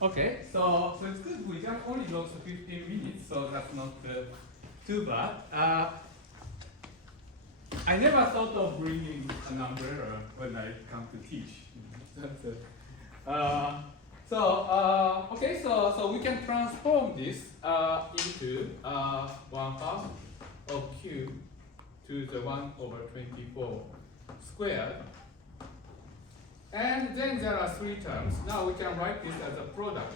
Okay, so it's good. We just only lost 15 minutes, so that's not too bad. I never thought of bringing an umbrella when I come to teach. Okay, so we can transform this into 1/2 of q to the 1/24 squared. And then there are three terms. Now we can write this as a product.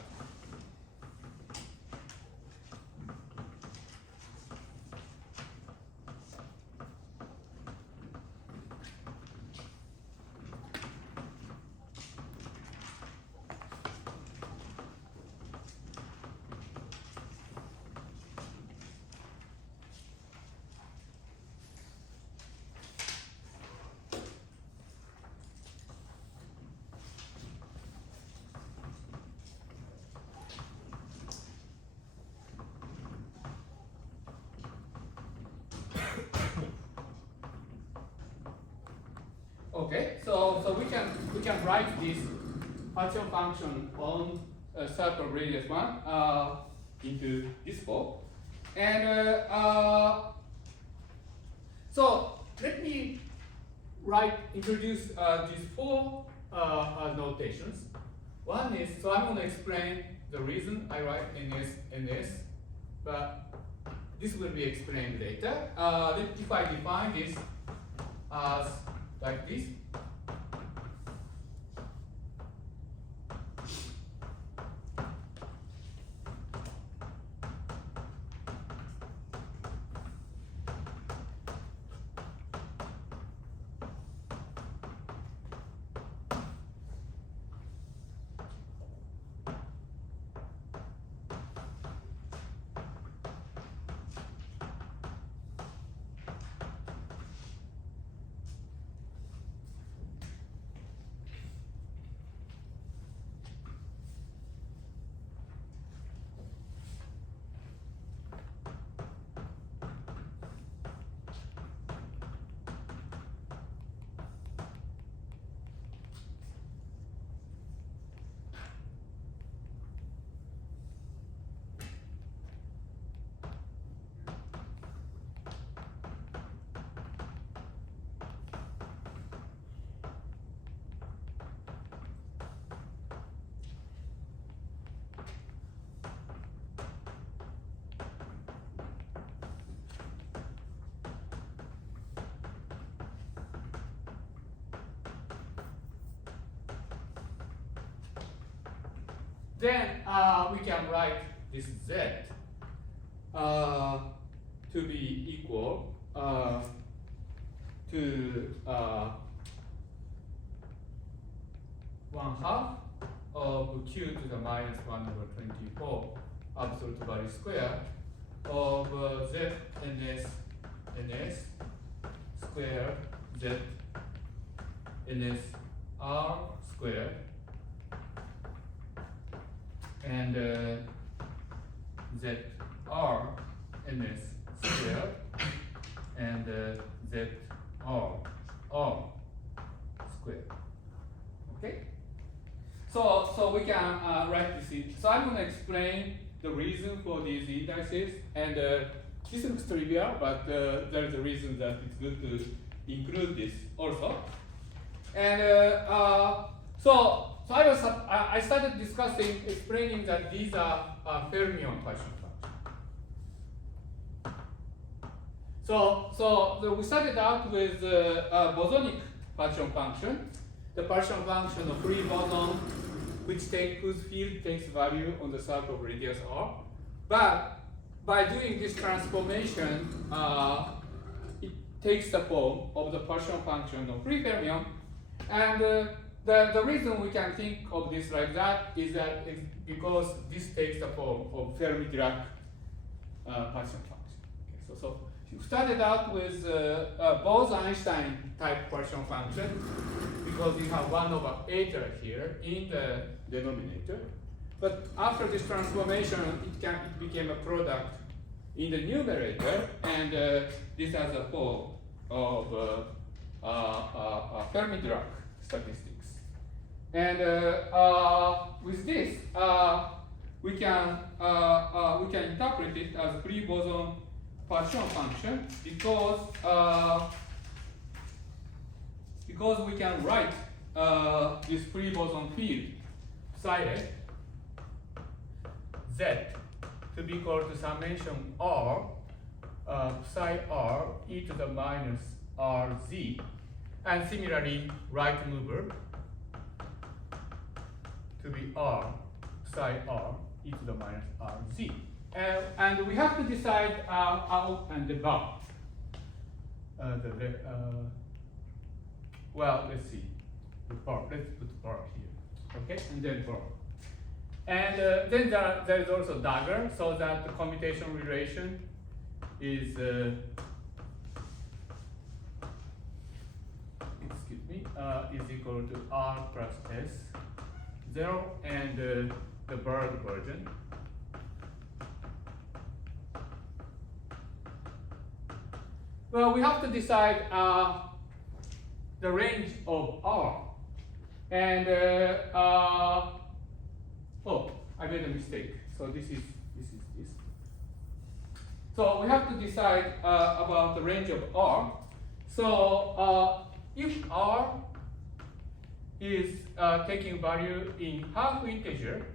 Okay, so we can write this partition function on a circle radius 1 into this form. And so let me introduce these four notations. One is, so I'm going to explain the reason I write ns, but this will be explained later. If I define this as like this. Then we can write this z to be equal to 1/2 of q to the minus 1/24 absolute value square of z ns square z ns r square and z r ns square and z r square. Okay. So we can write this in. So I'm going to explain the reason for these indices, and this looks trivial, but there is a reason that it's good to include this also. And so I started explaining that these are Fermion partition functions. So we started out with a bosonic partition function, the partition function of free boson, whose field takes value on the circle of radius r. But by doing this transformation, it takes the form of the partition function of free fermion, and the reason we can think of this like that is that it's because this takes the form of Fermi-Dirac partition function. Okay, so we started out with Bose-Einstein type partition function because we have 1/eta here in the denominator. But after this transformation, it became a product in the numerator, and this has a form of Fermi-Dirac statistics. And with this, we can interpret it as free boson partition function because we can write this free boson field psi f z to be equal to summation r psi r e to the minus r z, and similarly right mover to be r psi r e to the minus r z. And we have to decide out and the bar. Well, let's see. The bar. Let's put bar here. Okay, and then bar. And then there is also dagger, so that the commutation relation is is equal to r plus s 0 and the bird version. Well, we have to decide the range of R. And oh, I made a mistake. So this is this. So we have to decide about the range of R. So if R is taking value in half integer,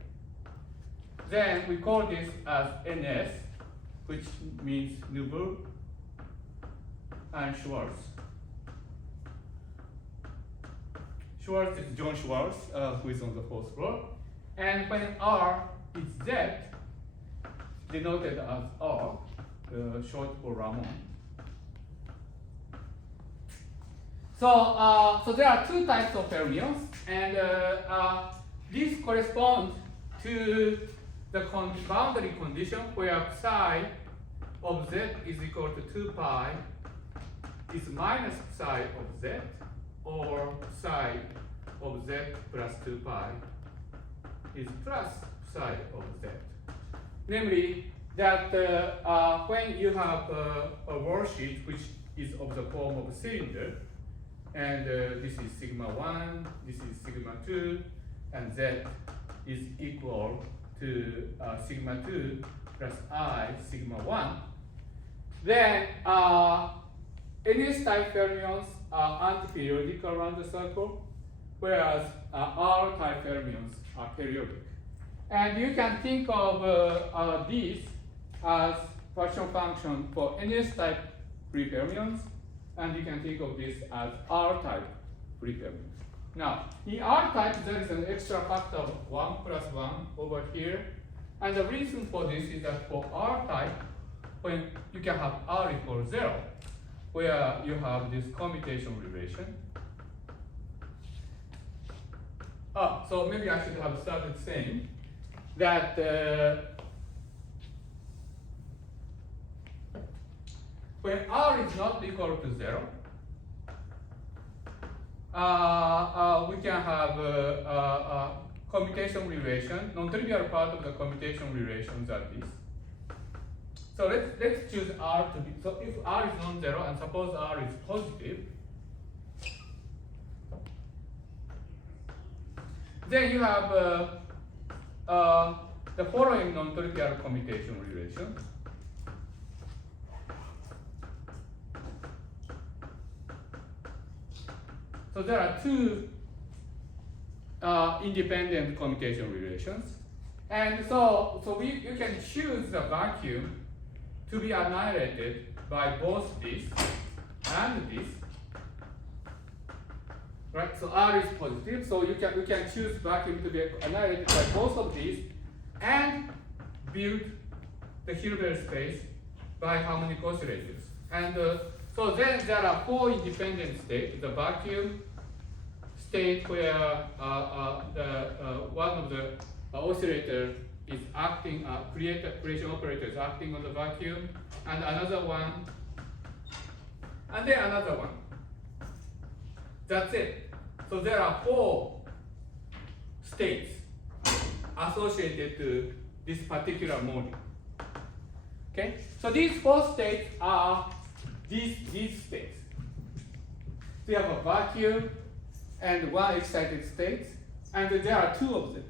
then we call this as NS, which means Nuble and Schwartz. Schwartz is John Schwartz, who is on the fourth floor. And when R is Z, denoted as R, short for Ramon. So there are two types of fermions, and these correspond to the boundary condition where psi of z is equal to 2 pi is minus psi of z, or psi of z plus 2 pi is plus psi of z. Namely, that when you have a worldsheet which is of the form of a cylinder, and this is sigma 1, this is sigma 2, and z is equal to sigma 2 plus I sigma 1, then NS type fermions are antiperiodic around the circle, whereas R type fermions are periodic. And you can think of these as partition function for NS type free fermions, and you can think of this as R type free fermions. Now, in R type, there is an extra factor of 1 plus 1 over here. And the reason for this is that for R type, when you can have R equals 0, where you have this commutation relation. So maybe I should have started saying that when R is not equal to 0, we can have a commutation relation. Non-trivial part of the commutation relations are this. So let's choose R to be, so if R is non-zero and suppose R is positive, then you have the following non-trivial commutation relation. So there are two independent commutation relations, and so you can choose the vacuum to be annihilated by both this and this, right? So R is positive, so you can choose vacuum to be annihilated by both of these, and build the Hilbert space by harmonic oscillators. And so then there are four independent states: the vacuum state where one of the oscillator is acting, creation operator is acting on the vacuum, and another one, and then another one. That's it. So there are four states associated to this particular module. Okay? So these four states are these states. So you have a vacuum and one excited state, and there are two of them.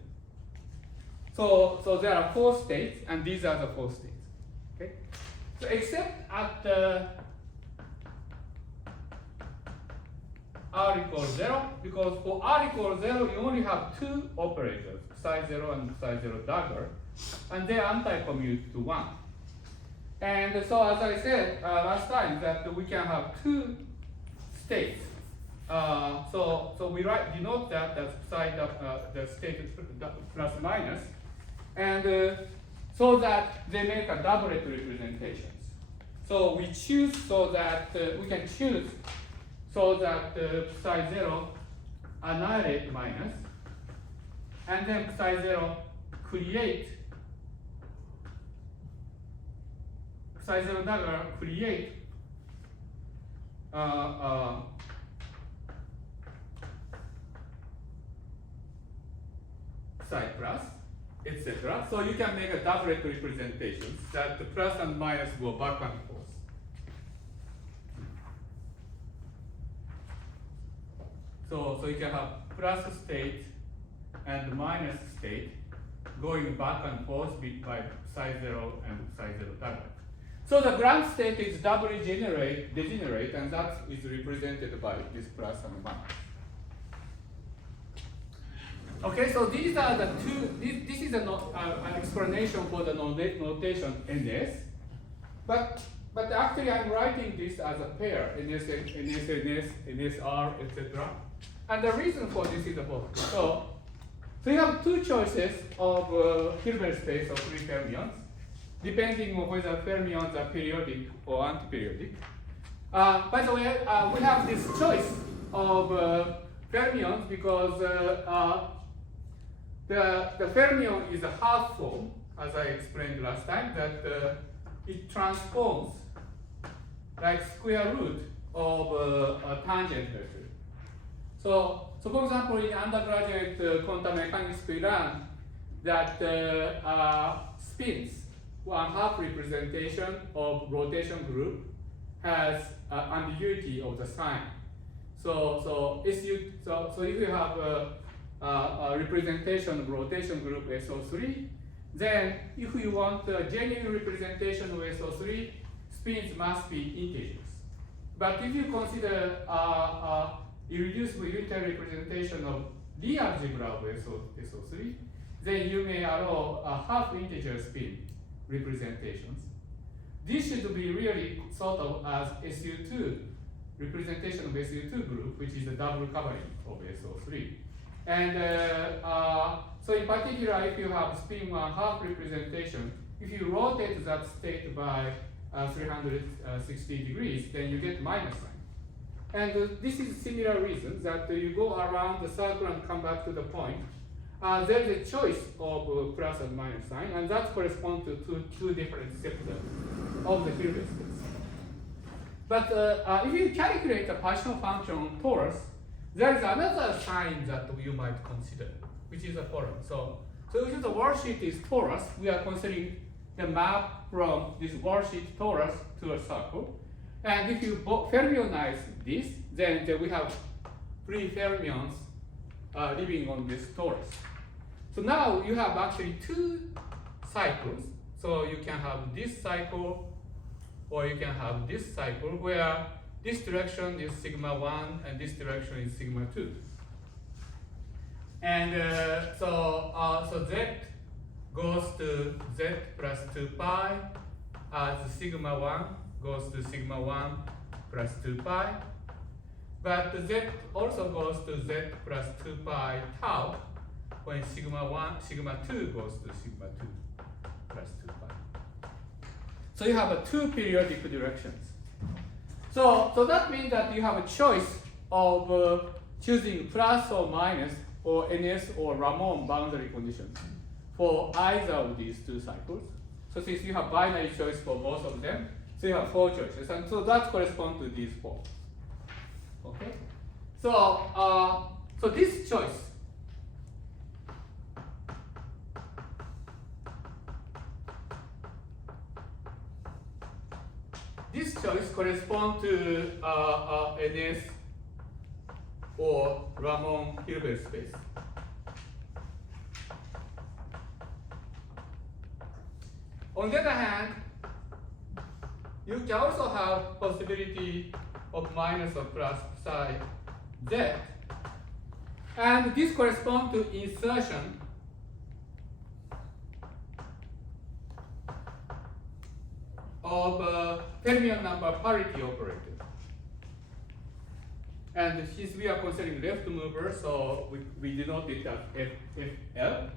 So there are 4 states, and these are the 4 states. Okay? So except at r equals 0, because for r equals 0, you only have 2 operators, psi 0 and psi 0 dagger, and they anti-commute to 1. And so as I said last time, that we can have 2 states. So we denote that as psi the state plus minus, and so that they make a doublet representations. So we choose so that we can choose so that psi 0 annihilate minus, and then psi 0 create psi 0 dagger create psi plus, etc. So you can make a doublet representations that the plus and minus go back and forth. So you can have plus state and minus state going back and forth by psi 0 and psi 0 dagger. So the ground state is doubly degenerate, and that is represented by this plus and minus. Okay, so these are the two. This is an explanation for the notation NS, but actually I'm writing this as a pair NS, NSR, etc. And the reason for this is the following. So you have 2 choices of Hilbert space of 3 fermions, depending on whether fermions are periodic or antiperiodic. By the way, we have this choice of fermions because the fermion is a half form, as I explained last time, that it transforms like square root of a tangent vector. So for example, in undergraduate quantum mechanics, we learned that spins, 1/2 representation of rotation group, has ambiguity of the sign. So if you have a representation of rotation group SO3, then if you want a genuine representation of SO3, spins must be integers. But if you consider irreducible unitary representation of the algebra of SO3, then you may allow a half integer spin representations. This should be really thought of as SU2, representation of SU2 group, which is the double covering of SO3. And so in particular, if you have spin 1/2 representation, if you rotate that state by 360 degrees, then you get minus sign. And this is similar reasons that you go around the circle and come back to the point. There is a choice of plus and minus sign, and that corresponds to two different sectors of the Hilbert space. But if you calculate the partition function on torus, there is another sign that you might consider, which is the following. So if the worldsheet is torus, we are considering the map from this worldsheet torus to a circle. And if you fermionize this, then we have 3 fermions living on this torus. So now you have actually 2 cycles. So you can have this cycle, or you can have this cycle where this direction is sigma 1 and this direction is sigma 2. And so z goes to z plus 2 pi as sigma 1 goes to sigma 1 plus 2 pi. But z also goes to z plus 2 pi tau when sigma 2 goes to sigma 2 plus 2 pi. So you have 2 periodic directions. So that means that you have a choice of choosing plus or minus or NS or Ramond boundary conditions for either of these 2 cycles. So since you have binary choice for both of them, so you have 4 choices, and so that corresponds to these 4. Okay, so this choice corresponds to NS or Ramond Hilbert space. On the other hand, you can also have possibility of minus or plus psi z. And this corresponds to insertion of Fermion number parity operator. And since we are considering left mover, so we denote it as FL.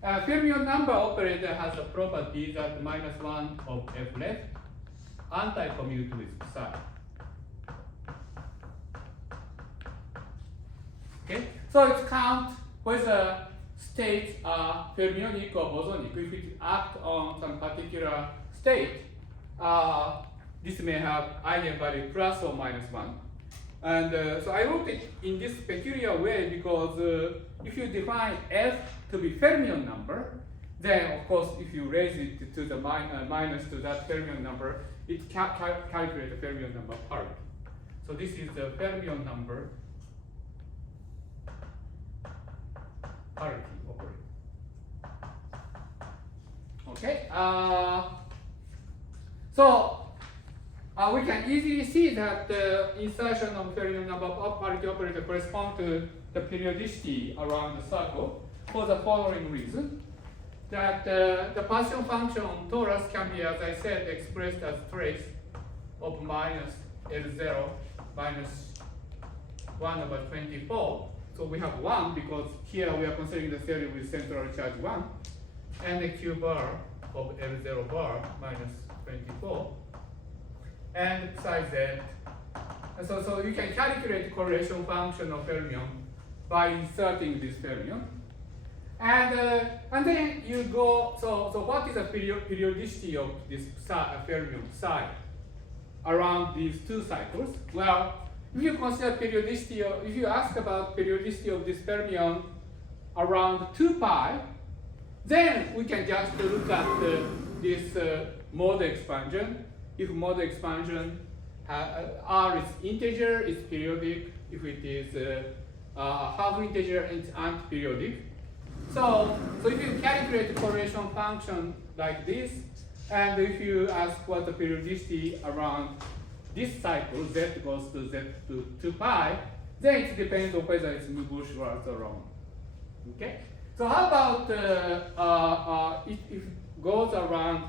Fermion number operator has a property that -1 of F left anti-commute with psi. Okay, so it counts whether states are fermionic or bosonic. If it acts on some particular state, this may have eigenvalue plus or -1. And so I wrote it in this peculiar way because if you define F to be Fermion number, then of course if you raise it to the minus to that Fermion number, it calculates the Fermion number parity. So this is the Fermion number parity operator. Okay, so we can easily see that the insertion of Fermion number parity operator corresponds to the periodicity around the circle for the following reason. That the partition function on torus can be, as I said, expressed as trace of minus L0 minus 1 over 24. So we have 1 because here we are considering the theory with central charge 1, and the Q bar of L0 bar minus 24. And psi z. So you can calculate the correlation function of fermion by inserting this fermion. And then you go, so what is the periodicity of this fermion psi around these two cycles? Well, if you consider periodicity, if you ask about periodicity of this fermion around 2 pi, then we can just look at this mode expansion. If mode expansion R is integer, it's periodic. If it is half integer, it's anti-periodic. So if you calculate the correlation function like this, and if you ask what the periodicity around this cycle, z goes to z to 2 pi, then it depends on whether it's Bush-Schwarz or Ramond. Okay? So how about if it goes around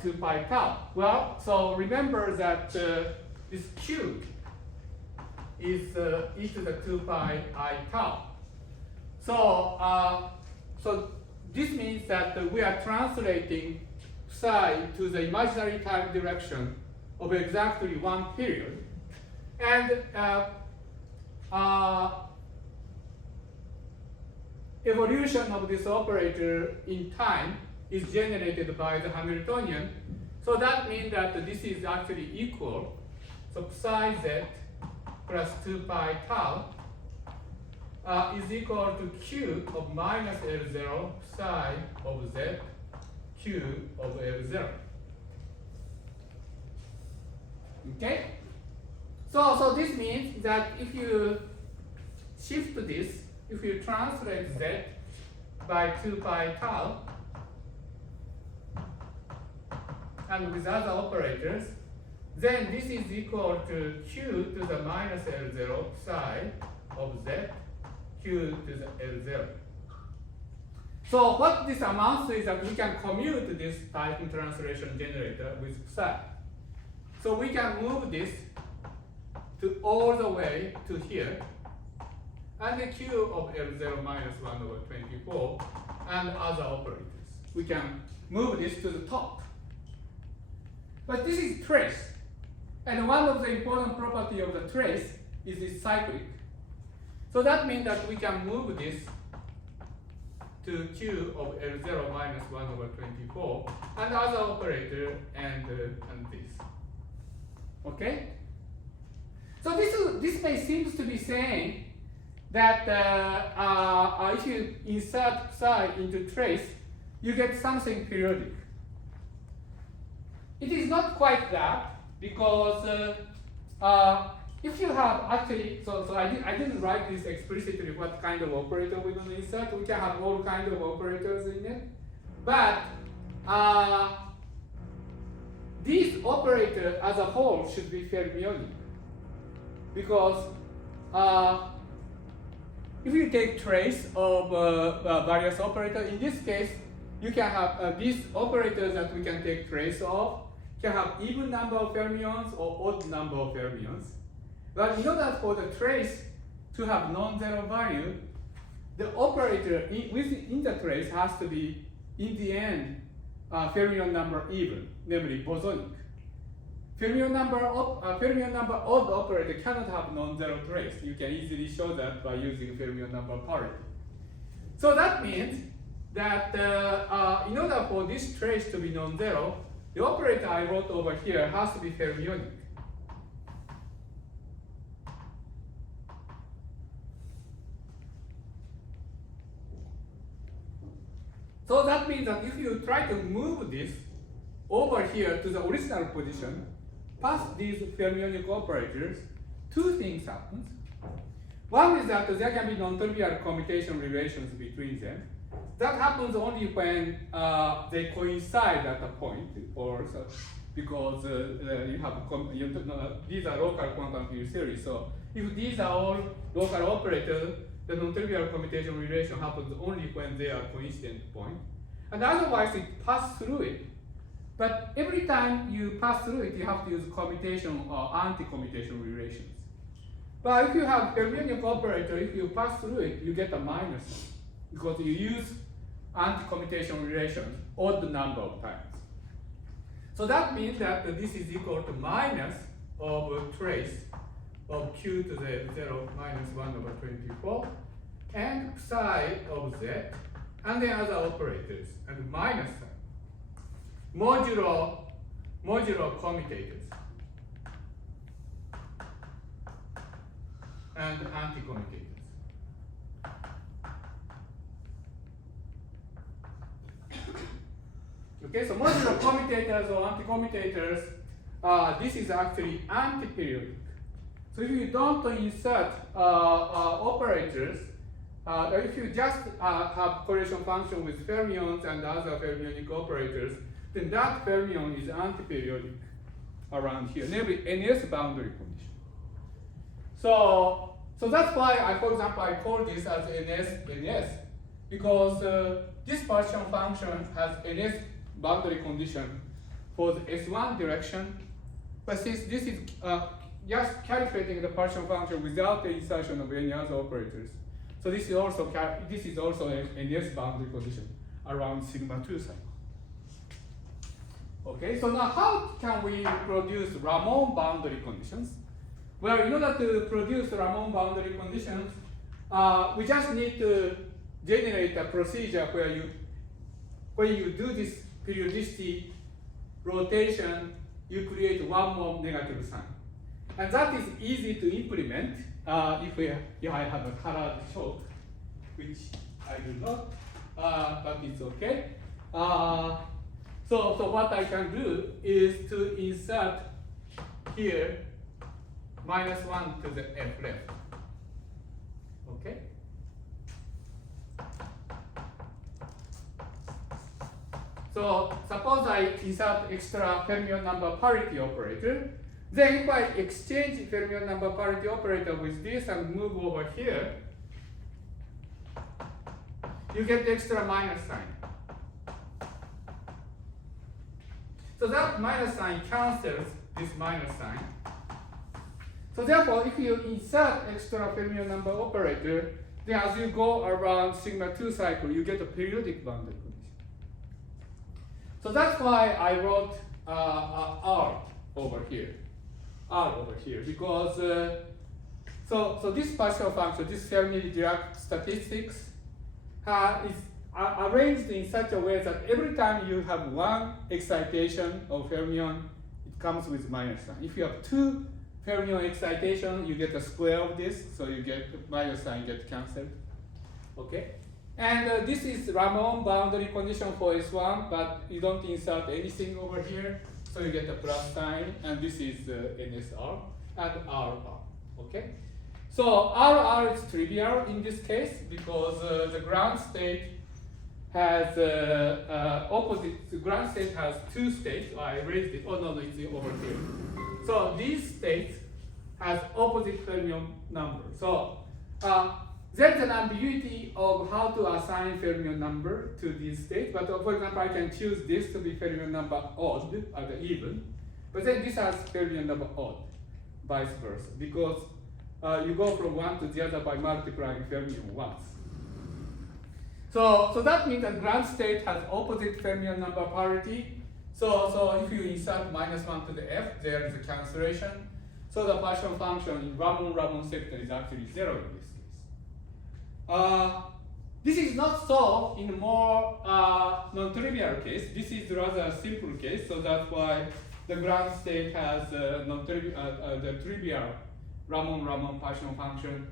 2 pi tau? Well, so remember that this Q is e to the 2 pi I tau. So this means that we are translating psi to the imaginary time direction of exactly 1 period. And evolution of this operator in time is generated by the Hamiltonian. So that means that this is actually equal. So psi z plus 2 pi tau is equal to Q of minus L0 psi of z Q of L0. Okay? So this means that if you shift this, if you translate z by 2 pi tau, and with other operators, then this is equal to Q to the minus L0 psi of z Q to the L0. So what this amounts to is that we can commute this Python translation generator with psi. So we can move this to all the way to here, and the Q of L0 minus 1 over 24 and other operators. We can move this to the top. But this is trace. And one of the important property of the trace is it's cyclic. So that means that we can move this to Q of L0 minus 1 over 24 and other operator and this. Okay? So this may seem to be saying that if you insert psi into trace, you get something periodic. It is not quite that, because if you have actually, so I didn't write this explicitly what kind of operator we're going to insert. We can have all kinds of operators in it. But this operator as a whole should be fermionic, because if you take trace of various operators, in this case, you can have these operators that we can take trace of can have even number of fermions or odd number of fermions. But in order for the trace to have non-zero value, the operator within the trace has to be, in the end, fermion number even, namely bosonic. Fermion number odd operator cannot have non-zero trace. You can easily show that by using fermion number parity. So that means that in order for this trace to be non-zero, the operator I wrote over here has to be fermionic. So that means that if you try to move this over here to the original position, past these fermionic operators, two things happen. One is that there can be non-trivial commutation relations between them. That happens only when they coincide at a point, or so, because you have these are local quantum field theory. So if these are all local operators, the non-trivial commutation relation happens only when they are coincident point, and otherwise it passes through it. But every time you pass through it, you have to use commutation or anti-commutation relations. But if you have fermionic operator, if you pass through it, you get a minus, because you use anti-commutation relation odd number of times. So that means that this is equal to minus of a trace of q to the 0 minus 1 over 24, and psi of z, and then other operators, and minus modular commutators and anti-commutators. Okay, so modular commutators or anti-commutators, this is actually anti-periodic. So if you don't insert operators, if you just have correlation function with fermions and other fermionic operators, then that fermion is anti-periodic around here, namely NS boundary condition. So that's why for example, I call this as NS, because this partition function has NS boundary condition for the S1 direction, but since this is just calculating the partition function without the insertion of any other operators, so this is also an NS boundary condition around sigma 2 cycle. Okay, so now how can we produce Ramond boundary conditions? Well, in order to produce Ramond boundary conditions, we just need to generate a procedure where when you do this periodicity rotation, you create one more negative sign. And that is easy to implement if I have a colored chalk, which I do not, but it's okay. So what I can do is to insert here minus 1 to the f left. Okay? So suppose I insert extra fermion number parity operator. Then if I exchange fermion number parity operator with this and move over here, you get the extra minus sign. So that minus sign cancels this minus sign. So therefore, if you insert extra fermion number operator, then as you go around sigma 2 cycle, you get a periodic boundary condition. So that's why I wrote R over here. Because so this partial function, this Fermi-Dirac statistics, is arranged in such a way that every time you have one excitation of fermion, it comes with minus sign. If you have two fermion excitation, you get the square of this, so you get minus sign get cancelled. Okay, and this is Ramond boundary condition for S1, but you don't insert anything over here. So you get a plus sign, and this is NSR and RR. Okay, so RR is trivial in this case because the ground state has opposite. The ground state has two states. I raised it. Oh no, it's over here. So these states has opposite fermion number. So there's an ambiguity of how to assign fermion number to these states. But for example, I can choose this to be fermion number odd or the even. But then this has fermion number odd, vice versa, because you go from one to the other by multiplying fermion once. So that means that ground state has opposite fermion number parity. So if you insert -1 to the f, there is a cancellation. So the partition function in Ramon-Ramon sector is actually 0 in this case. This is not so in a more non-trivial case. This is rather a simple case, so that's why the ground state has the trivial Ramon-Ramon partition function.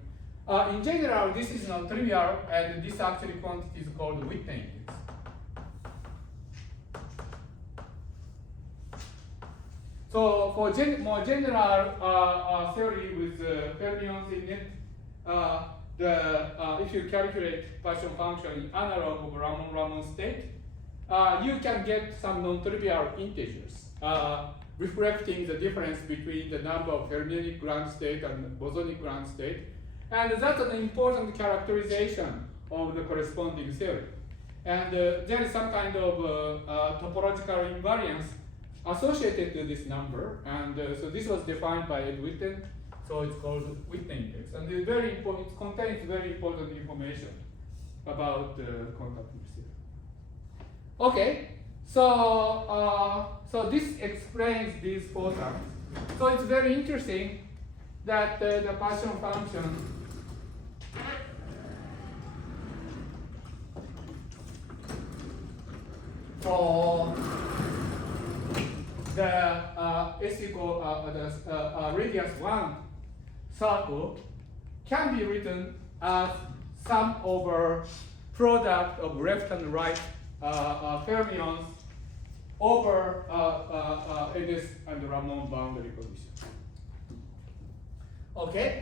In general, this is non-trivial, and this actually quantity is called Whitney index. So for more general theory with fermions in it, if you calculate partition function in analog of Ramon-Ramon state, you can get some non-trivial integers reflecting the difference between the number of fermionic ground state and bosonic ground state. And that's an important characterization of the corresponding theory. And there is some kind of topological invariance associated to this number. And so this was defined by Ed Witten, so it's called Whitney index. And it's very important, it contains very important information about contact theory. Okay, so this explains these four terms. So it's very interesting that the partition function for the S equal the radius 1 circle can be written as sum over product of left and right fermions over Ennis and Ramon boundary condition. Okay,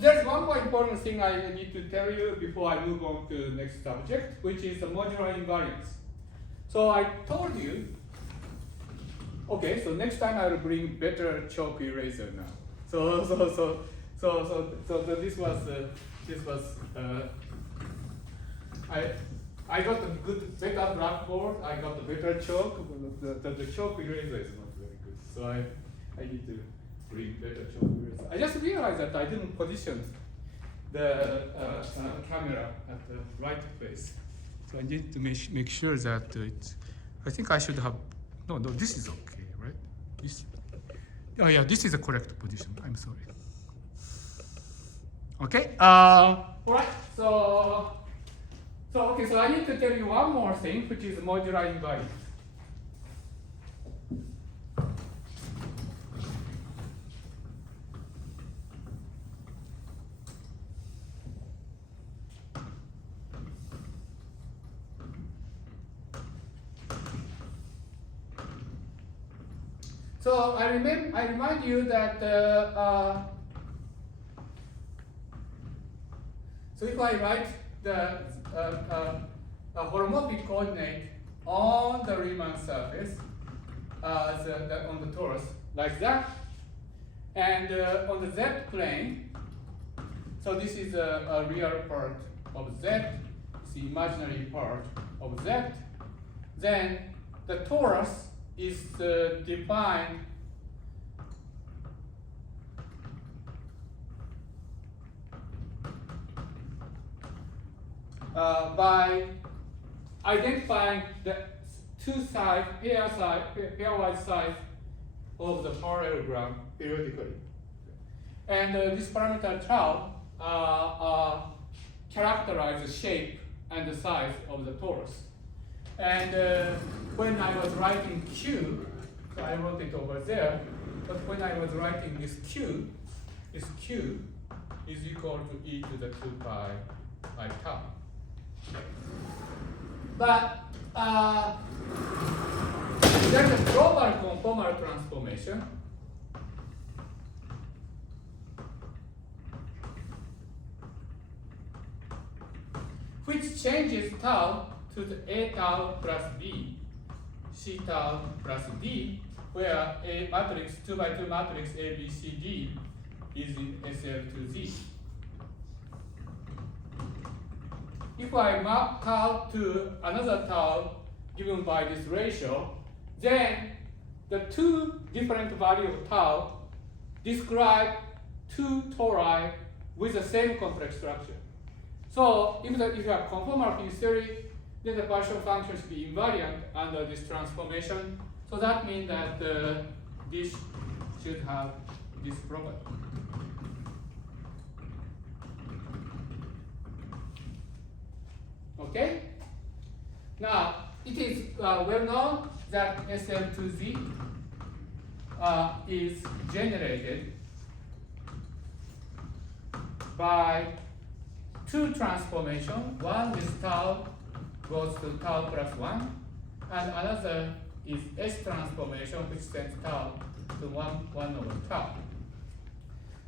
there's one more important thing I need to tell you before I move on to the next subject, which is the modular invariance. So I told you, okay, so next time I will bring better chalk eraser now. So this was I got a better blackboard. I got a better chalk. The chalk eraser is not very good, so I need to bring better chalk eraser. I just realized that I didn't position the camera at the right place. So I need to make sure that it's. I think I should have. No, this is okay, right? Oh yeah, this is the correct position. I'm sorry. Okay. All right. So I need to tell you one more thing, which is modular invariance. So I remind you that so if I write the holomorphic coordinate on the Riemann surface on the torus like that, and on the z plane, so this is a real part of z, it's the imaginary part of z, then the torus is defined by identifying the two sides, pairwise sides of the parallelogram periodically. And this parameter tau characterizes the shape and the size of the torus. And when I was writing Q, so I wrote it over there, but when I was writing this Q is equal to e to the 2 pi tau. But there's a global conformal transformation which changes tau to the A tau plus B, C tau plus D, where a matrix, 2 by 2 matrix A, B, C, D is in SL2Z. If I map tau to another tau given by this ratio, then the two different values of tau describe two tori with the same complex structure. So if you have conformal field theory, then the partial function should be invariant under this transformation. So that means that this should have this property. Okay? Now, it is well known that SL2Z is generated by two transformations. One is tau goes to tau plus 1, and another is S transformation, which sends tau to 1 over tau.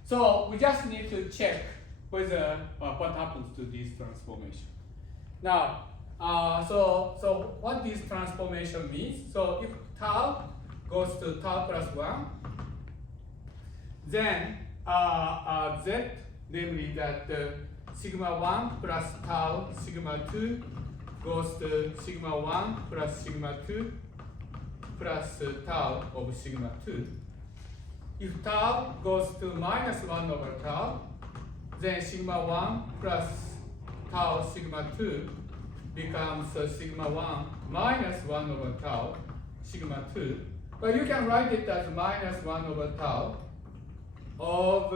So we just need to check whether what happens to this transformation. Now, so what this transformation means? So if tau goes to tau plus 1, then Z, namely that sigma 1 plus tau sigma 2 goes to sigma 1 plus sigma 2 plus tau of sigma 2. If tau goes to minus 1 over tau, then sigma 1 plus tau sigma 2 becomes sigma 1 minus 1 over tau sigma 2. But you can write it as minus 1 over tau of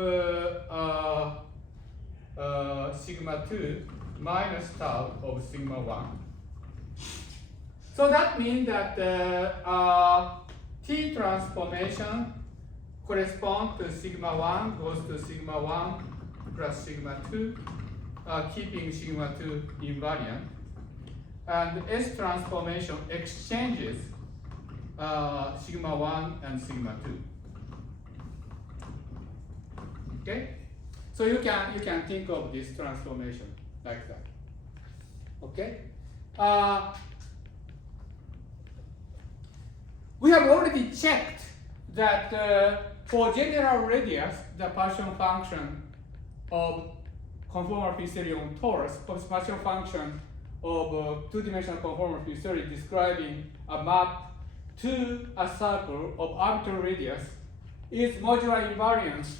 sigma 2 minus tau of sigma 1. So that means that T transformation corresponds to sigma 1 goes to sigma 1 plus sigma 2, keeping sigma 2 invariant. And S transformation exchanges sigma 1 and sigma 2. Okay? So you can think of this transformation like that. Okay? We have already checked that for general radius, the partial function of conformal field theory on torus, partial function of two-dimensional conformal field theory describing a map to a circle of arbitrary radius is modular invariance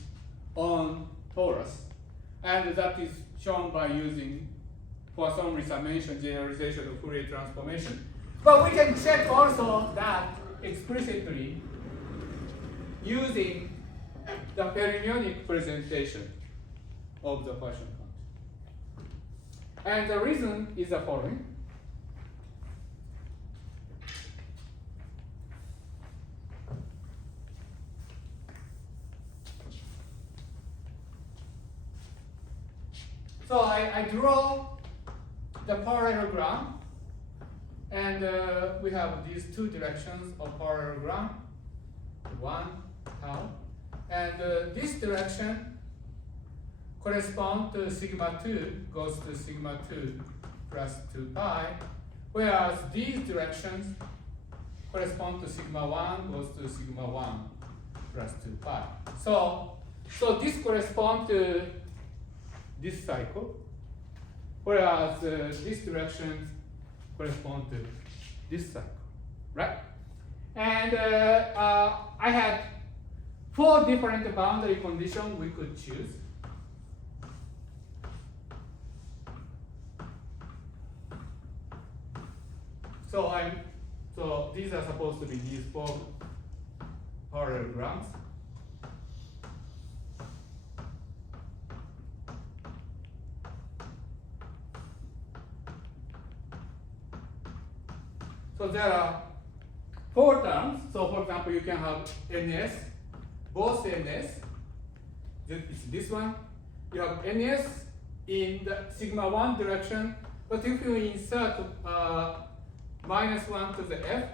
on torus, and that is shown by using Poisson resummation generalization of Fourier transformation. But we can check also that explicitly using the Fermionic presentation of the partial function. And the reason is the following. So I draw the parallelogram, and we have these two directions of parallelogram, 1 tau, and this direction corresponds to sigma 2 goes to sigma 2 plus 2 pi, whereas these directions correspond to sigma 1 goes to sigma 1 plus 2 pi. So this corresponds to this cycle, whereas this direction corresponds to this cycle, right? And I had 4 different boundary conditions we could choose. So these are supposed to be these 4 parallelograms. So there are 4 terms. So for example, you can have NS, both NS. It's this one. You have NS in the sigma 1 direction, but if you insert minus 1 to the F,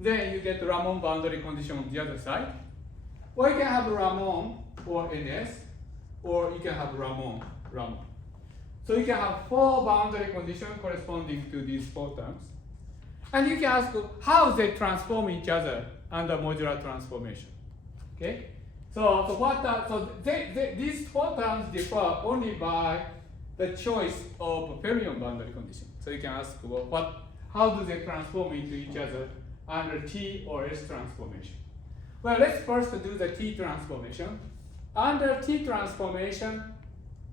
then you get the Ramond boundary condition on the other side. Or you can have Ramond or NS, or you can have Ramond. So you can have 4 boundary conditions corresponding to these 4 terms. And you can ask how they transform each other under modular transformation. Okay? These 4 terms differ only by the choice of Fermion boundary condition. So you can ask how do they transform into each other under T or S transformation? Well, let's first do the T transformation. Under T transformation,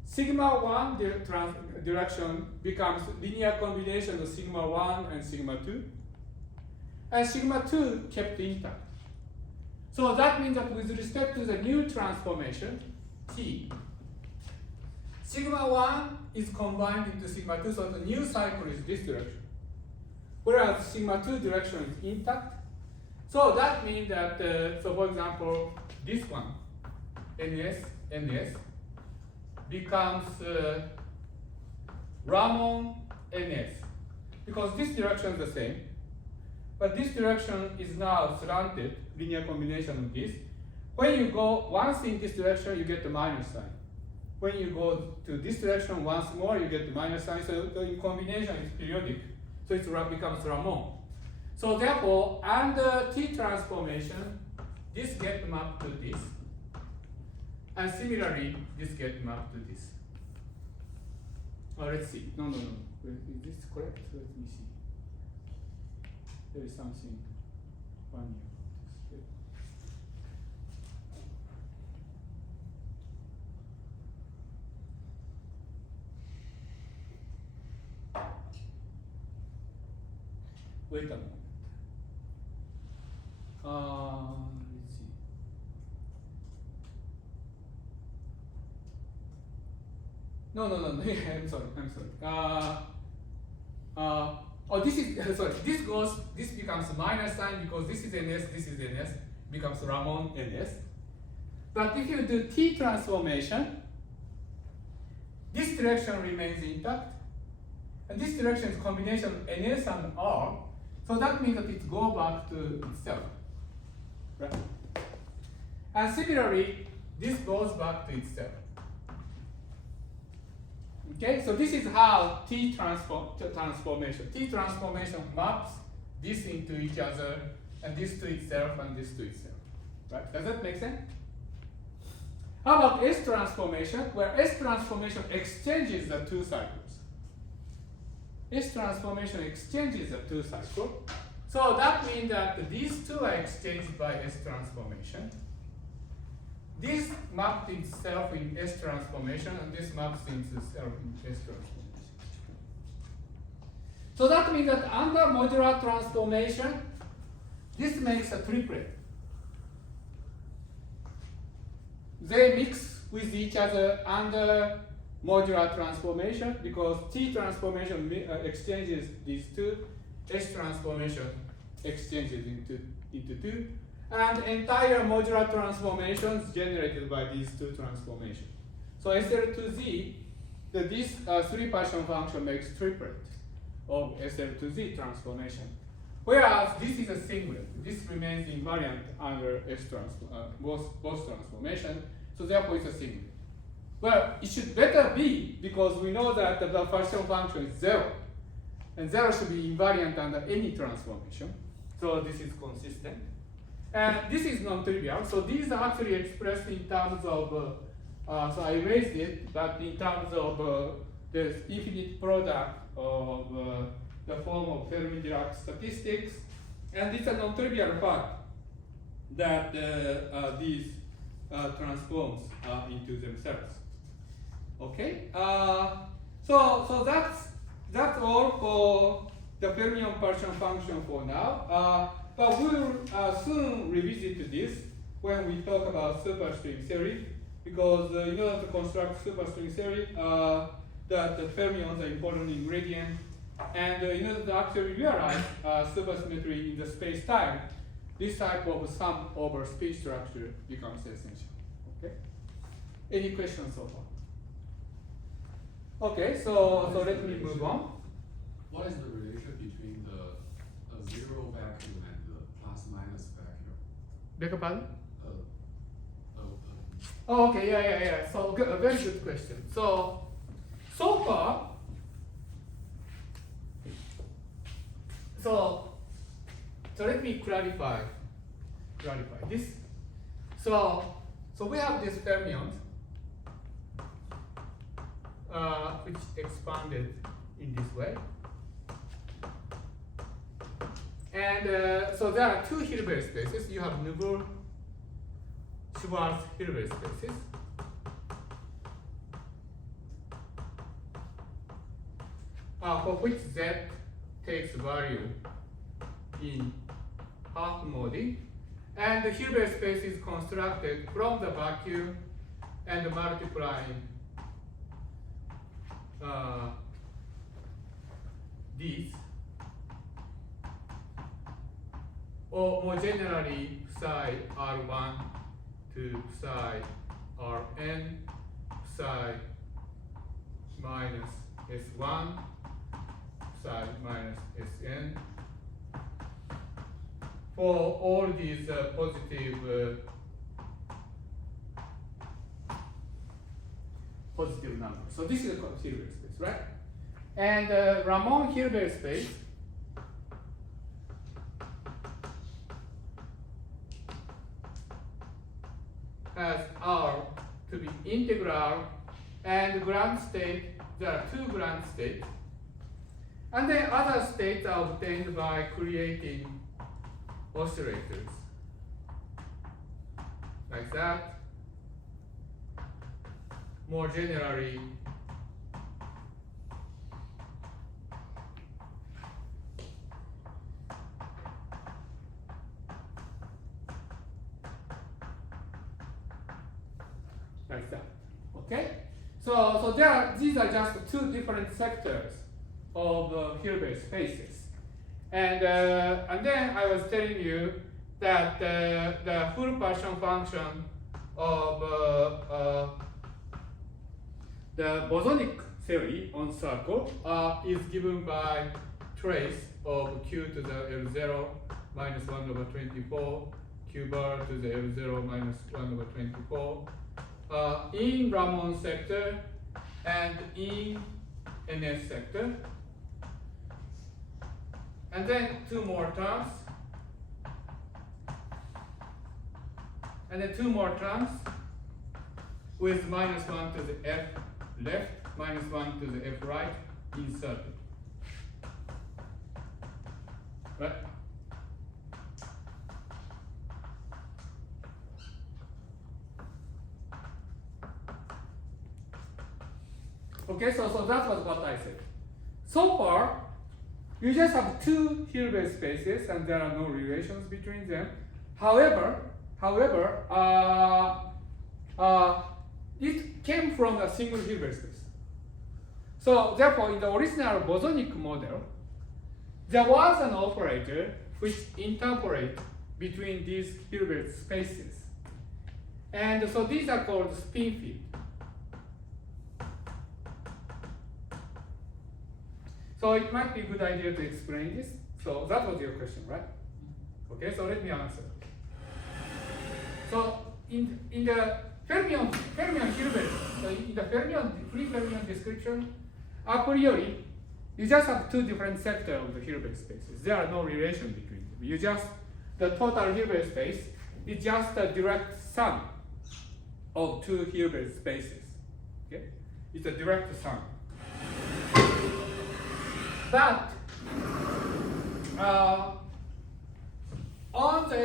sigma 1 direction becomes linear combination of sigma 1 and sigma 2. And sigma 2 kept intact. So that means that with respect to the new transformation, T, sigma 1 is combined into sigma 2, so the new cycle is this direction. Whereas sigma 2 direction is intact. So that means that, so for example, this one, NS, becomes Ramon-NS, because this direction is the same, but this direction is now slanted, linear combination of this. When you go once in this direction, you get the minus sign. When you go to this direction once more, you get the minus sign, so the combination is periodic, so it becomes Ramon. So therefore, under T transformation, this gets mapped to this. And similarly, this gets mapped to this. Let's see. No. Is this correct? Let me see. There is something funny about this. Wait a moment. Let's see. No. I'm sorry. This is sorry. This becomes minus sign because this is NS, becomes Ramon-NS. But if you do T transformation, this direction remains intact, and this direction is combination of NS and R. So that means that it goes back to itself, right? And similarly, this goes back to itself. Okay, so this is how T transformation. T transformation maps this into each other, and this to itself, and this to itself. Right? Does that make sense? How about S transformation, where S transformation exchanges the 2 cycles? S transformation exchanges the 2 cycles. So that means that these 2 are exchanged by S transformation. This mapped itself in S transformation, and this maps itself in S transformation. So that means that under modular transformation, this makes a triplet. They mix with each other under modular transformation because T transformation exchanges these 2, S transformation exchanges into 2. And entire modular transformations generated by these 2 transformations. So SL2Z, this 3 partition function makes triplet of SL2Z transformation. Whereas this is a singlet. This remains invariant under both transformations. So therefore it's a singlet. Well, it should better be because we know that the partition function is 0. And 0 should be invariant under any transformation. So this is consistent. And this is non-trivial. So these are actually expressed in terms of, so I erased it, but in terms of the infinite product of the form of Fermi-Dirac statistics. And it's a non-trivial fact that these transforms into themselves. Okay? So that's all for the Fermion partition function for now. But we will soon revisit this when we talk about superstring theory, because in order to construct superstring theory, that the fermions are important ingredient, and in order to actually realize supersymmetry in the space-time, this type of sum over space structure becomes essential. Okay. Any questions so far? Okay. So let me move on. What is the relation between the zero vacuum and the plus minus vacuum? Beg your pardon? Oh, okay, yeah. So a very good question. So so far, so let me clarify this. So we have this fermion, which expanded in this way. And so there are two Hilbert spaces. You have Nouveau Schwarz Hilbert spaces. For which Z takes value in half modi. And the Hilbert space is constructed from the vacuum and multiplying these, or more generally psi R1 to psi Rn, psi minus S1, psi minus Sn, for all these positive numbers. So this is a Hilbert space, right? And Ramon Hilbert space has R to be integral and ground state. There are two ground states. And then other states are obtained by creating oscillators like that. More generally, like that. Okay? So these are just two different sectors of Hilbert spaces. And then I was telling you that the full partition function of the bosonic theory on circle is given by trace of q to the L0 minus 1 over 24, q bar to the L0 minus 1 over 24 in Ramond sector and in NS sector. And then two more terms. And then two more terms with minus 1 to the F left, minus 1 to the F right inserted. Right? Okay, so that was what I said. So far, you just have two Hilbert spaces and there are no relations between them. However, it came from a single Hilbert space. So therefore, in the original bosonic model, there was an operator which interpolates between these Hilbert spaces. And so these are called spin field. So it might be a good idea to explain this. So that was your question, right? Okay, so let me answer. So in the Fermion Hilbert, so in the free Fermion description, a priori, you just have two different sectors of the Hilbert spaces. There are no relation between them. The total Hilbert space is just a direct sum of two Hilbert spaces. Okay? It's a direct sum. But on the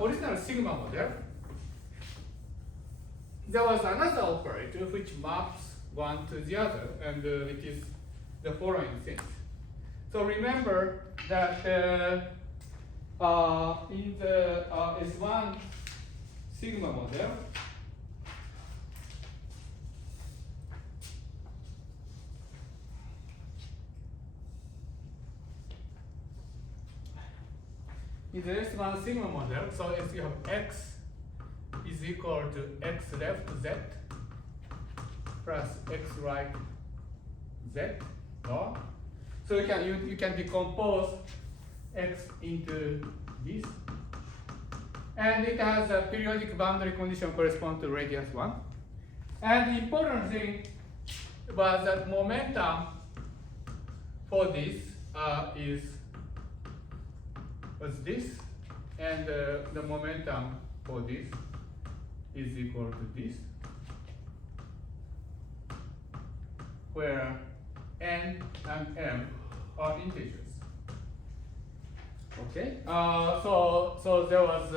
original sigma model, there was another operator which maps one to the other, and it is the following thing. So remember that in the S1 sigma model, in the S1 sigma model, so if you have x is equal to x left z plus x right z, no? So you can decompose x into this, and it has a periodic boundary condition correspond to radius 1. And the important thing but that momentum for this was this, and the momentum for this is equal to this, where n and m are integers. Okay. So there was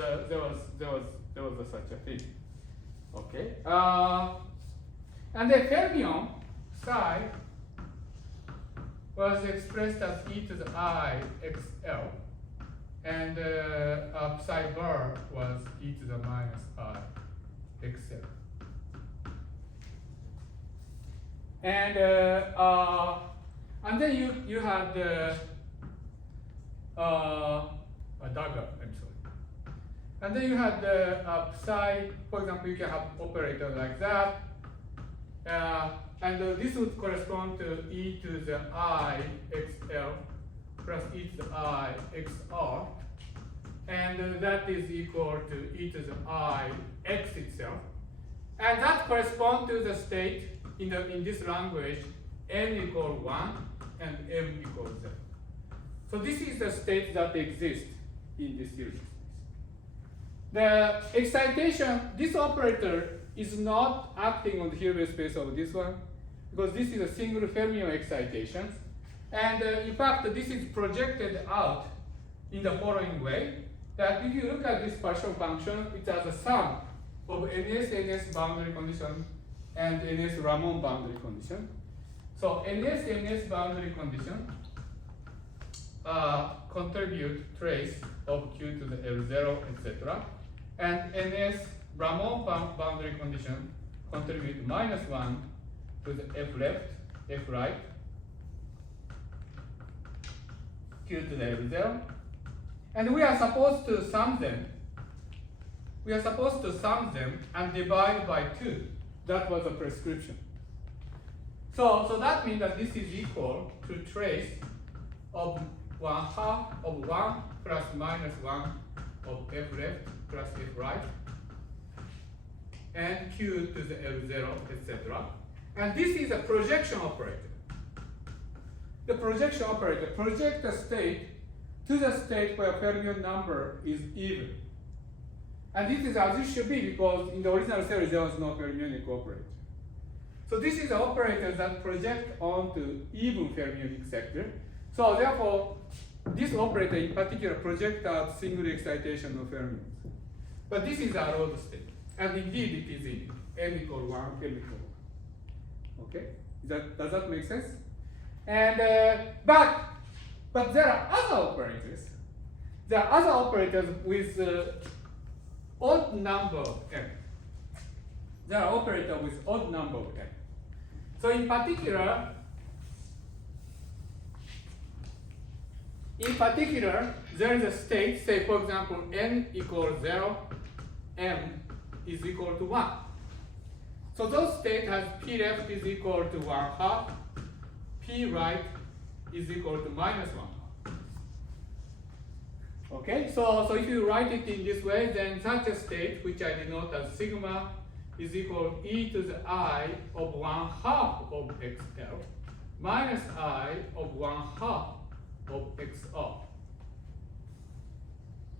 such a thing. Okay. And the fermion psi was expressed as e to the I xl, and psi bar was e to the minus I xl. And then you had a dagger, I'm sorry. And then you had the psi, for example, you can have operator like that. And this would correspond to e to the I xl plus e to the I xr. And that is equal to e to the I x itself. And that corresponds to the state in this language n equals 1 and m equals 0. So this is the state that exists in this Hilbert space. The excitation, this operator is not acting on the Hilbert space of this one, because this is a single fermion excitation. And in fact, this is projected out in the following way, that if you look at this partial function, it has a sum of ns boundary condition and ns Ramond boundary condition. So ns boundary condition contribute trace of q to the L0, etc. And ns Ramond boundary condition contribute -1 to the f left, f right, q to the L0. And we are supposed to sum them. We are supposed to sum them and divide by 2. That was a prescription. So that means that this is equal to trace of 1/2 of 1 plus -1 of f left plus f right, and q to the L0, etc. And this is a projection operator. The projection operator projects a state to the state where fermion number is even. And this is as it should be, because in the original theory there was no fermionic operator. So this is an operator that projects onto even fermionic sector. So therefore, this operator in particular projects out single excitation of fermions. But this is our old state. And indeed it is in n equal 1, m equal 1. Okay? Does that make sense? And but there are other operators. There are other operators with odd number of n. There are operators with odd number of n. So in particular, there is a state, say for example, n equals 0, m is equal to 1. So those state has p left is equal to 1/2, p right is equal to -1/2. Okay, so if you write it in this way, then such a state, which I denote as sigma, is equal to e to the I of 1/2 of xl minus I of 1/2 of xr.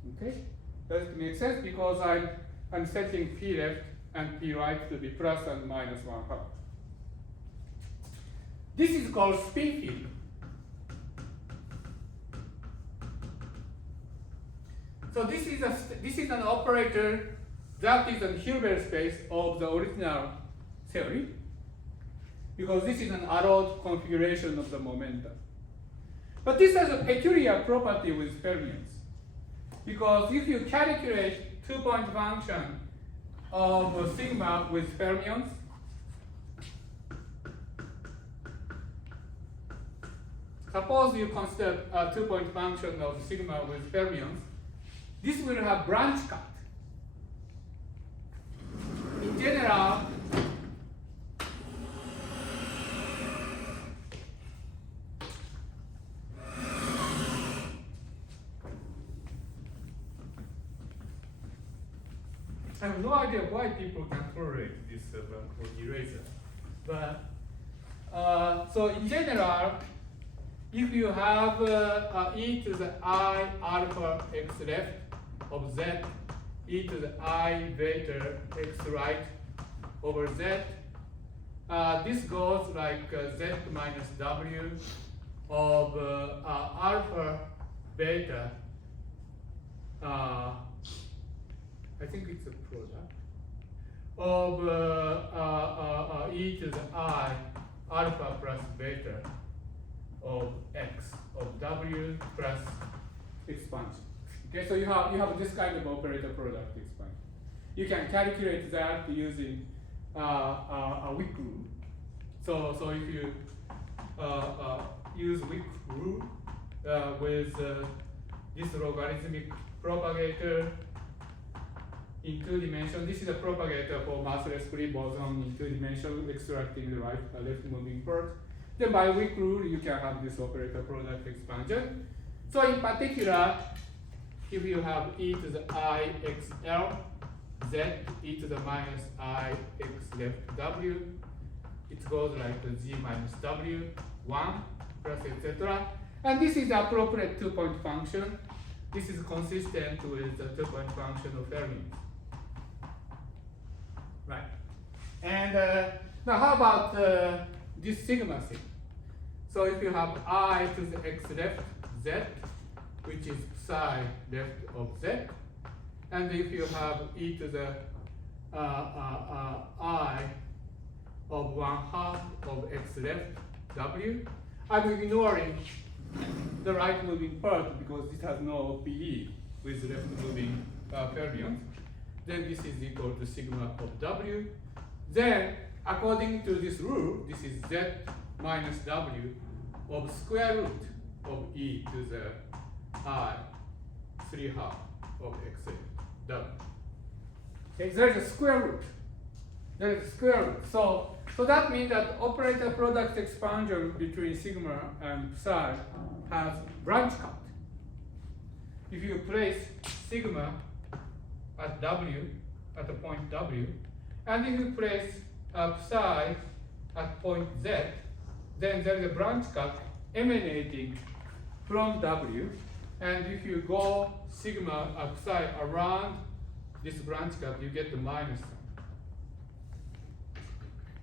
Okay, does it make sense? Because I'm setting p left and p right to be plus and minus 1/2. This is called spin field. So this is an operator that is a Hilbert space of the original theory, because this is an arrowed configuration of the momentum. But this has a peculiar property with fermions, because if you calculate two-point function of sigma with fermions, suppose you consider a two-point function of sigma with fermions, this will have branch cut. In general, I have no idea why people can tolerate this eraser, but So in general, if you have e to the I alpha x left of z, e to the I beta x right over z, this goes like z minus w of alpha beta. I think it's a product of e to the I alpha plus beta of x of w plus expansion. Okay, so you have this kind of operator product expansion. You can calculate that using a Wick rule. So if you use Wick rule with this logarithmic propagator in 2 dimensions, this is a propagator for massless free boson in 2 dimensions, extracting the left moving part. Then by Wick rule, you can have this operator product expansion. So in particular, if you have e to the I x l z, e to the minus I x left w, it goes like z minus w, 1, plus etc. And this is the appropriate 2-point function. This is consistent with the 2-point function of Fermion. Right. And now how about this sigma thing? So if you have I to the x left z, which is psi left of z, and if you have e to the I of 1/2 of x left w, I'm ignoring the right moving part because it has no PE with left moving fermions. Then this is equal to sigma of w. Then, according to this rule, this is z minus w of square root of e to the I 3/2 of x w. Okay, there is a square root. There is a square root. So that means that operator product expansion between sigma and psi has branch cut. If you place sigma at w, at the point w, and if you place psi at point z, then there is a branch cut emanating from w, and if you go sigma psi around this branch cut, you get the minus sign.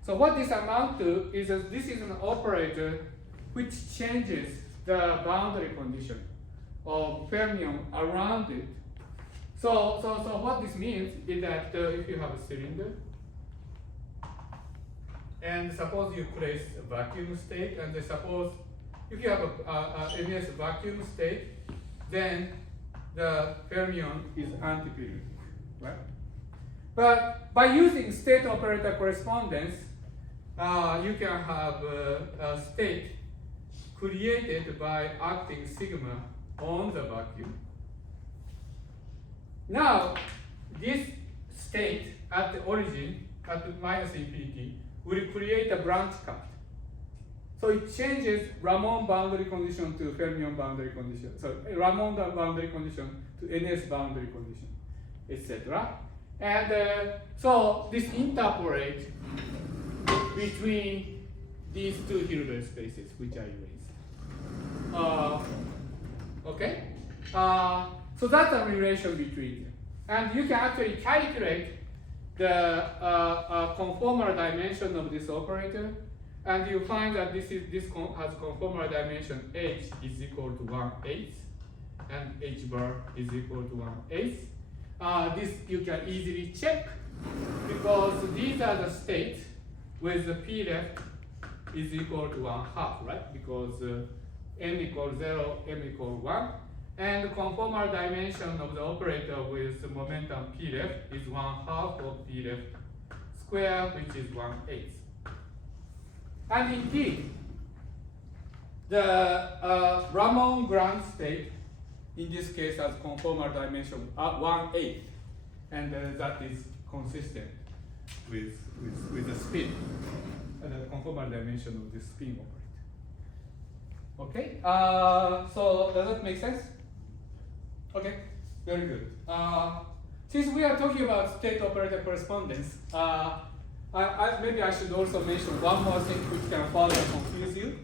So what this amounts to is that this is an operator which changes the boundary condition of fermion around it. So what this means is that if you have a cylinder, and suppose you place a vacuum state, and suppose if you have a NS vacuum state, then the fermion is antiperiodic, right? But by using state operator correspondence, you can have a state created by acting sigma on the vacuum. Now, this state at the origin, at the minus infinity, will create a branch cut. So it changes Ramond boundary condition to fermion boundary condition. So Ramond boundary condition to NS boundary condition, etc. And so this interpolates between these two Hilbert spaces, which I erased. Okay? So that's a relation between them. And you can actually calculate the conformal dimension of this operator, and you find that this has conformal dimension h is equal to 1/8, and h bar is equal to 1/8. This you can easily check because these are the states with the p left is equal to 1/2, right? Because m equals 0, m equals 1. And the conformal dimension of the operator with the momentum p left is 1/2 of p left square, which is 1/8. And indeed, the Ramon-Ramon state in this case has conformal dimension 1/8, and that is consistent with the spin, and the conformal dimension of this spin operator. Okay, so does that make sense? Okay, very good. Since we are talking about state operator correspondence, maybe I should also mention one more thing which can further confuse you,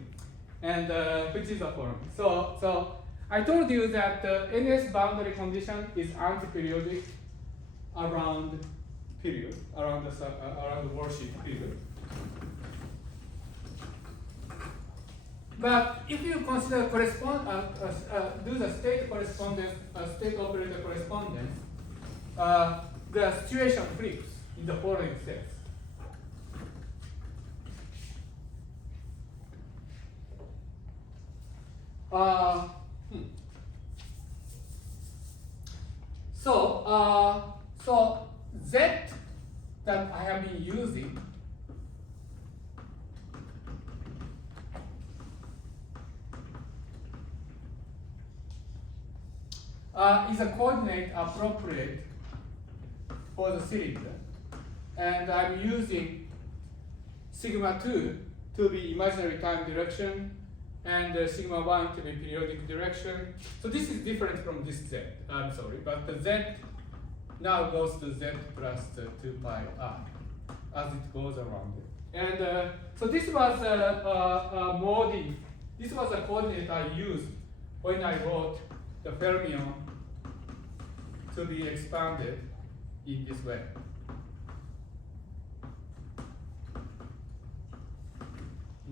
and which is the following. So I told you that the NS boundary condition is anti-periodic around period, around the worldsheet period. But if you consider do the state correspondence, state operator correspondence, the situation flips in the following steps. So Z that I have been using is a coordinate appropriate for the cylinder, and I'm using sigma 2 to be imaginary time direction and sigma 1 to be periodic direction. So this is different from this Z, I'm sorry, but the Z now goes to Z plus 2 pi r as it goes around it. And so this was a modi, this was a coordinate I used when I wrote the fermion to be expanded in this way.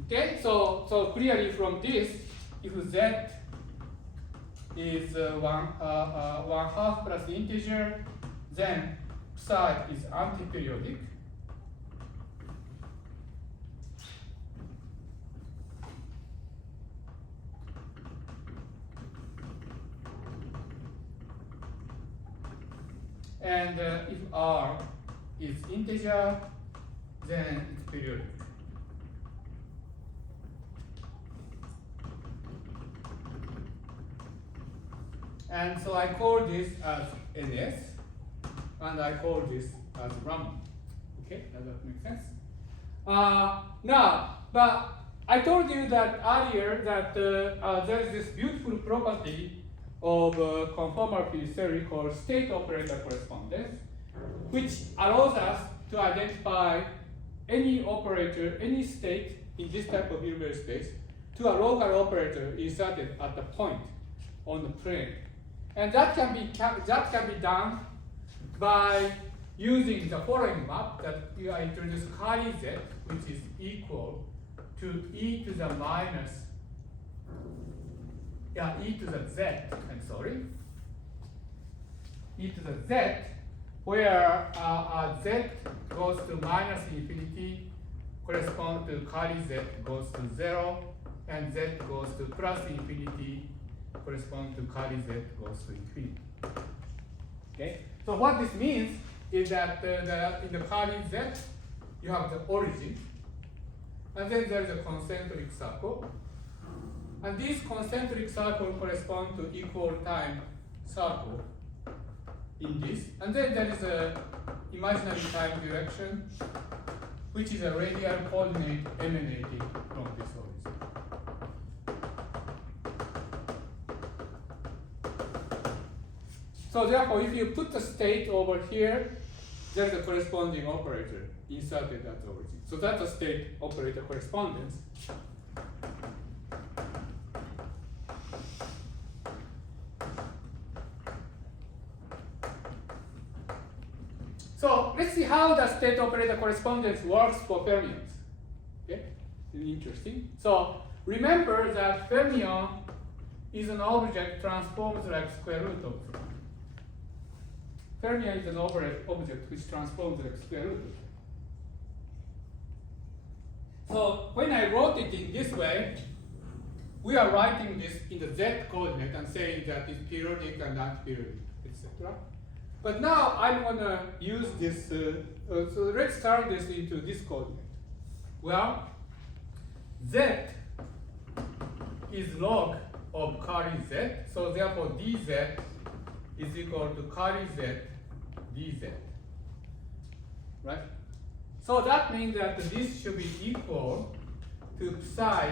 Okay, so clearly from this, if Z is one half plus the integer, then psi is anti-periodic. And if R is integer, then it's periodic. And so I call this as NS, and I call this as Ramond. Okay, does that make sense? Now, but I told you that earlier that there is this beautiful property of conformal theory called state operator correspondence, which allows us to identify any operator, any state in this type of Hilbert space to a local operator inserted at the point on the plane. And that can be done by using the following map that we are introduced chi z, which is equal to e to the minus, e to the z, I'm sorry, e to the z, where z goes to minus infinity, correspond to chi z goes to 0, and z goes to plus infinity, correspond to chi z goes to infinity. Okay, so what this means is that in the chi z, you have the origin, and then there is a concentric circle. And these concentric circles correspond to equal time circle in this. And then there is a imaginary time direction, which is a radial coordinate emanating from this origin. So therefore, if you put the state over here, there's a corresponding operator inserted at the origin. So that's a state operator correspondence. So let's see how the state operator correspondence works for fermions. Okay, interesting. So remember that fermion is an object transformed like square root of. Fermion is an object which transforms like square root of. So when I wrote it in this way, we are writing this in the z coordinate and saying that it's periodic and anti-periodic, etc. But now I'm going to use this, so let's turn this into this coordinate. Well, z is log of carry z, so therefore dz is equal to carry z dz, right? So that means that this should be equal to psi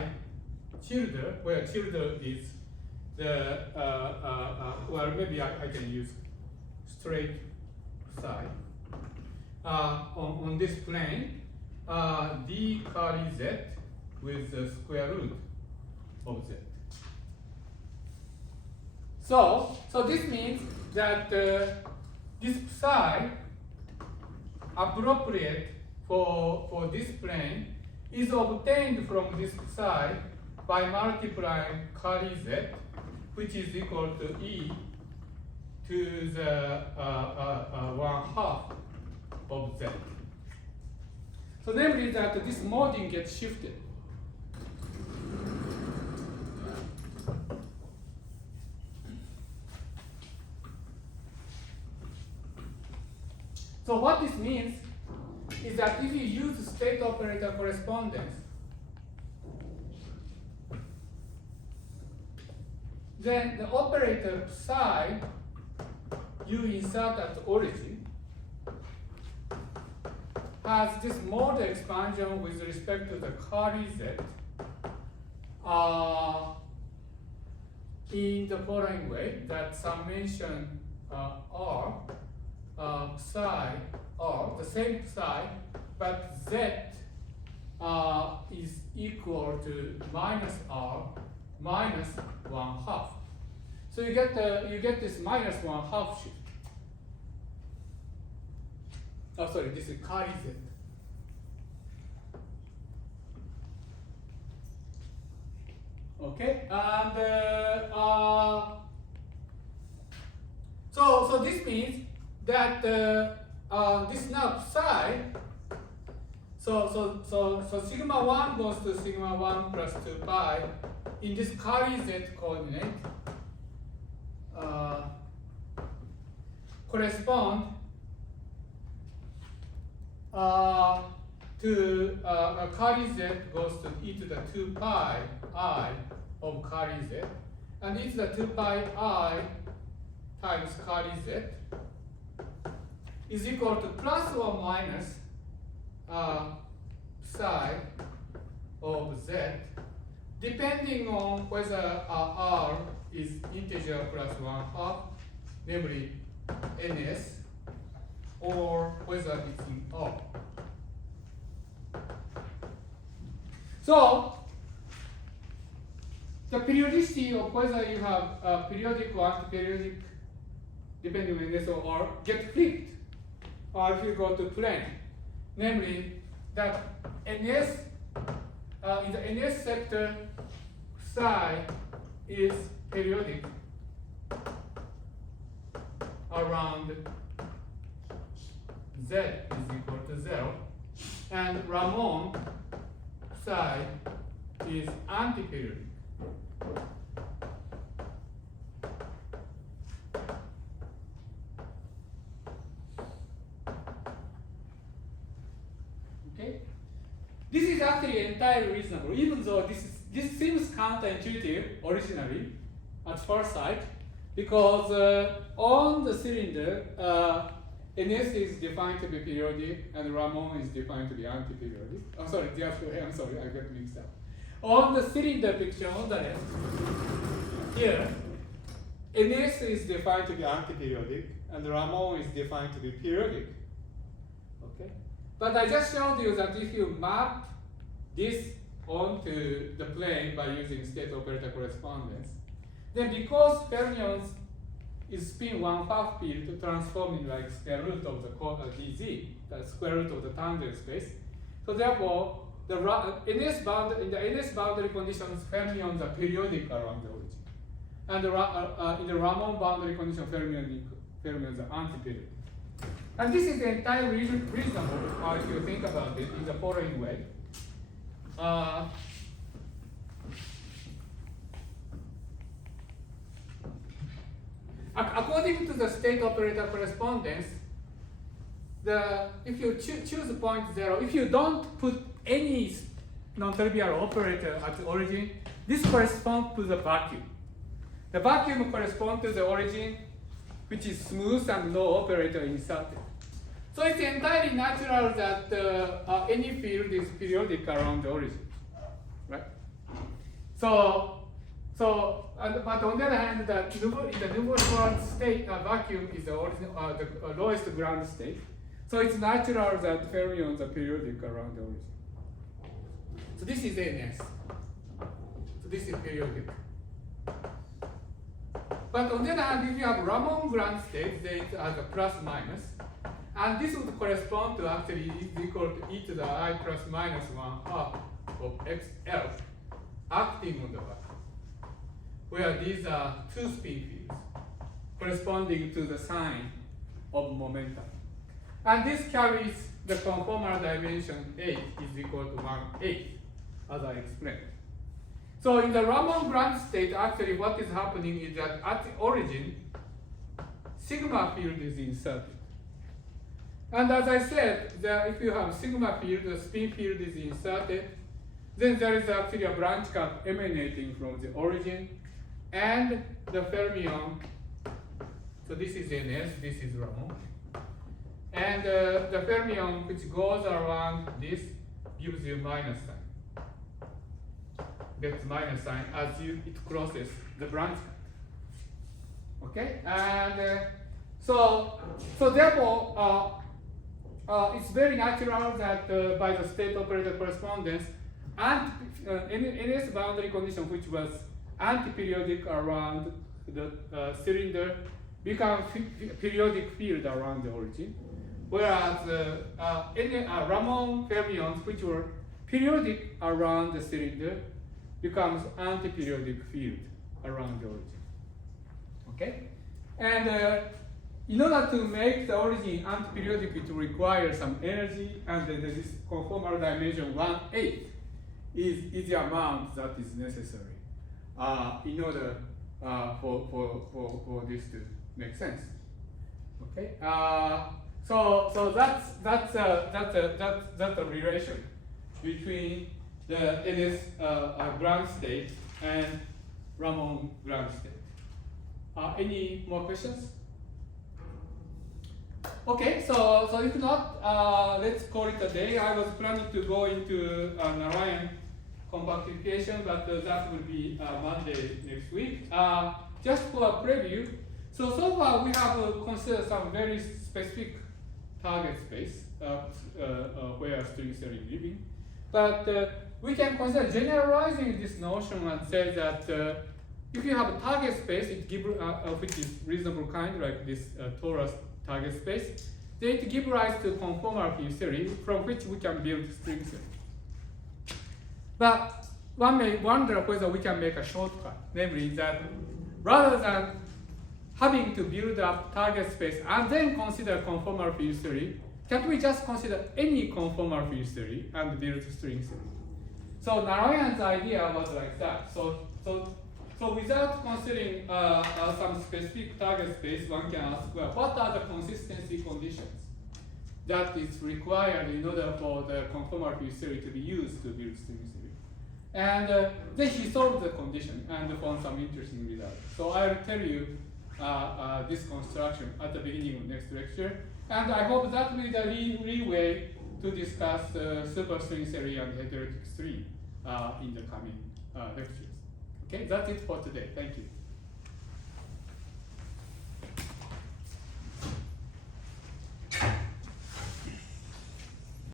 tilde, where tilde is the, well, maybe I can use straight psi on this plane, d curly z with the square root of z. So this means that this psi appropriate for this plane is obtained from this psi by multiplying curly z, which is equal to e to the 1/2 of z. So namely that this modding gets shifted. So what this means is that if you use state operator correspondence, then the operator psi you insert at the origin has this mode expansion with respect to the curly z in the following way, that summation r psi r, the same psi, but z is equal to minus r minus 1/2. So you get this minus 1/2 shift. Oh, sorry, this is curly z. Okay, and so this means that this now psi. So sigma 1 goes to sigma 1 plus 2 pi in this curly z coordinate correspond to curly z goes to e to the 2 pi I of curly z, and e to the 2 pi I times curly z is equal to plus or minus psi of z, depending on whether r is integer plus 1/2, namely ns, or whether it's in r. So the periodicity of whether you have periodic or antiperiodic, depending on ns or r, get flipped if you go to plane. Namely, that ns in the ns sector, psi is periodic around z is equal to 0, and Ramond psi is antiperiodic. Okay, this is actually entirely reasonable, even though this seems counterintuitive originally at first sight, because on the cylinder, ns is defined to be periodic and Ramond is defined to be antiperiodic. I'm sorry, I'm sorry, I got mixed up. On the cylinder picture on the left, here, ns is defined to be antiperiodic and Ramond is defined to be periodic. Okay, but I just showed you that if you map this onto the plane by using state operator correspondence, then because Fermion's is spin 1/2 field transforming like square root of the dz, the square root of the tangent space. So therefore, in the ns boundary conditions, Fermions are periodic around the origin, and in the Ramond boundary condition, Fermions are antiperiodic. And this is entirely reasonable if you think about it in the following way. According to the state operator correspondence, if you choose point 0, if you don't put any non-trivial operator at the origin, this corresponds to the vacuum. The vacuum corresponds to the origin, which is smooth and no operator inserted. So it's entirely natural that any field is periodic around the origin, right? But on the other hand, in the nouveau world state, vacuum is the lowest ground state. So it's natural that fermions are periodic around the origin. So this is NS. So this is periodic. But on the other hand, if you have Ramond ground state, then it has a plus minus. And this would correspond to actually is equal to e to the I plus minus 1 half of XL acting on the vacuum, where these are two spin fields corresponding to the sign of momentum. And this carries the conformal dimension 8 is equal to 1/8, as I explained. So in the Ramond ground state, actually what is happening is that at the origin, sigma field is inserted. And as I said, that if you have sigma field, the spin field is inserted, then there is actually a branch cut emanating from the origin and the fermion. So this is NS, this is Ramond. And the fermion which goes around this gives you minus sign. Gets minus sign as it crosses the branch cut. Okay? And so therefore, it's very natural that by the state operator correspondence, and NS boundary condition which was anti-periodic around the cylinder become periodic field around the origin, whereas Ramond fermions which were periodic around the cylinder becomes anti-periodic field around the origin. Okay? And in order to make the origin anti-periodic, it requires some energy, and then this conformal dimension 1/8 is the amount that is necessary in order for this to make sense. Okay, so that's a relation between the NS ground state and Ramond ground state. Any more questions? Okay, so if not, let's call it a day. I was planning to go into Narayan compactification, but that will be Monday next week. Just for a preview, so far we have considered some very specific target space where string theory is living, but we can consider generalizing this notion and say that if you have a target space, it gives which is reasonable kind, like this torus target space, then it gives rise to conformal field theory from which we can build string theory. But one may wonder whether we can make a shortcut, namely that rather than having to build up target space and then consider conformal field theory, can't we just consider any conformal field theory and build string theory? So Narayan's idea was like that. So without considering some specific target space, one can ask, well, what are the consistency conditions that is required in order for the conformal field theory to be used to build string theory? And then he solved the condition and found some interesting results. So I will tell you this construction at the beginning of next lecture. And I hope that will be the real way to discuss superstring theory and heterotic string in the coming lectures. Okay, that's it for today. Thank you.